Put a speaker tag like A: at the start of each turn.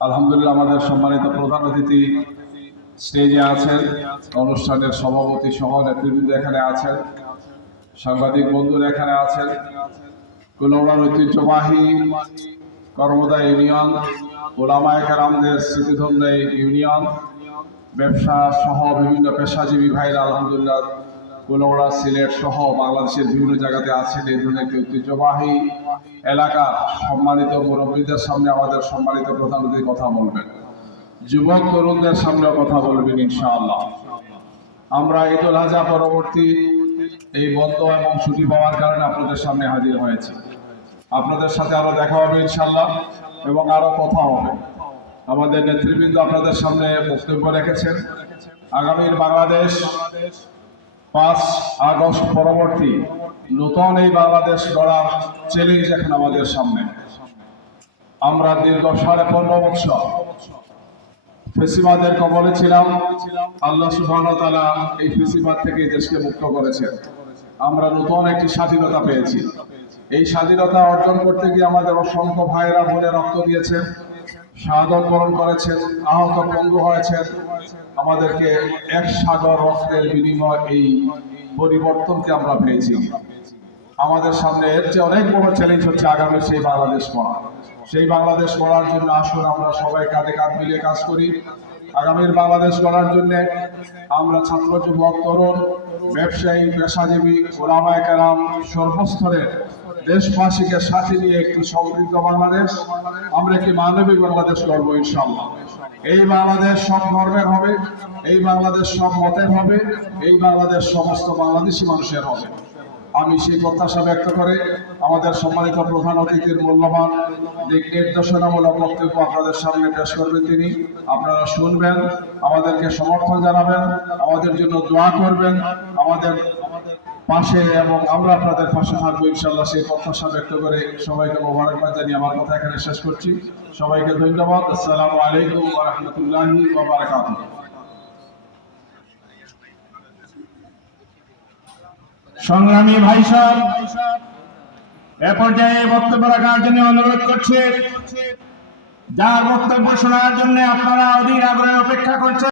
A: আলহামদুলিল্লাহ আমাদের সম্মানিত প্রধান অতিথি স্টেজে আছেন, অনুষ্ঠানের সভাপতি সহ নেতৃবৃন্দ এখানে আছেন, সাংবাদিক বন্ধুরা এখানে আছেন কুলৌড়ার ঐতিহ্যবাহী কর্মদা ইউনিয়ন ওলামায় কেরামদের স্মৃতিধন্য ইউনিয়ন, ব্যবসা সহ বিভিন্ন পেশাজীবী ভাইরা আলহামদুলিল্লাহ কুলৌড়া সিলেট সহ বাংলাদেশের বিভিন্ন জায়গাতে আছেন এই ধরনের একটি ঐতিহ্যবাহী এলাকা। সম্মানিত মুরব্বীদের সামনে আমাদের সম্মানিত প্রধান অতিথি কথা বলবেন। যুবক, তরুণদের সামনেও কথা বলবেন ইনশাআল্লাহ। আমরা ঈদুল আজহা পরবর্তী এই বন্ধ এবং ছুটি পাওয়ার কারণে আপনাদের সামনে হাজির হয়েছি। আপনাদের সাথে আরও দেখা হবে ইনশাআল্লাহ এবং আরও কথা হবে। আমাদের নেতৃবৃন্দ আপনাদের সামনে বক্তব্য রেখেছেন। আগামীর বাংলাদেশ পাঁচ আগস্ট পরবর্তী নতুন এই বাংলাদেশ গড়ার চ্যালেঞ্জ এখন আমাদের সামনে। আমরা দীর্ঘ সাড়ে পনেরো বছর ফেসিবাদের কবলে ছিলাম। আল্লাহ সুবহানাহু ওয়া এই ফেসিবাদ থেকে দেশকে মুক্ত করেছেন। আমরা নতুন একটি স্বাধীনতা পেয়েছি। এই স্বাধীনতা অর্জন করতে গিয়ে আমাদের অসংখ্য ভাইরা বলে রক্ত দিয়েছেন শাহাদত বরণ করেছেন, আহত বন্ধু হয়েছেন। আমাদেরকে এক সাগর রক্তের বিনিময় এই পরিবর্তনকে আমরা পেয়েছি। আমাদের সামনে এর চেয়ে অনেক বড় চ্যালেঞ্জ হচ্ছে আগামী সেই বাংলাদেশ গড়া সেই বাংলাদেশ গড়ার জন্য আসুন আমরা সবাই কাঁধে কাঁধ মিলিয়ে কাজ করি। আগামীর বাংলাদেশ গড়ার জন্য আমরা ছাত্র যুবক, তরুণ, ব্যবসায়ী, পেশাজীবী, ওলামায় কারাম, সর্বস্তরের দেশবাসীকে সাথে নিয়ে একটি সমৃদ্ধ বাংলাদেশ। আমরা একটি মানবিক বাংলাদেশ গড়বো ইনশাল্লাহ এই বাংলাদেশ সব ধর্মের হবে, এই বাংলাদেশ সব মতের হবে, এই বাংলাদেশ সমস্ত বাংলাদেশি মানুষের হবে। আমি সেই প্রত্যাশা ব্যক্ত করে আমাদের সম্মানিত প্রধান অতিথির মূল্যবান দিক নির্দেশনামূলক বক্তব্য আপনাদের সামনে পেশ করবেন তিনি। আপনারা শুনবেন, আমাদেরকে সমর্থন জানাবেন, আমাদের জন্য দোয়া করবেন, আমাদের পাশে এবং আমরা আপনাদের পাশে থাকব, ইনশাল্লাহ সেই প্রত্যাশা ব্যক্ত করে সবাইকে মোবারকবাদ জানিয়ে আমার কথা এখানে শেষ করছি। সবাইকে ধন্যবাদ। আসসালামু আলাইকুম রাহমাতুল্লাহি
B: সংগ্রামী ভাই সাহেব, এ পর্যায়ে বক্তব্য রাখার জন্য অনুরোধ করছে। যার বক্তব্য শোনার জন্য আপনারা অধীর আগ্রহে অপেক্ষা করছেন।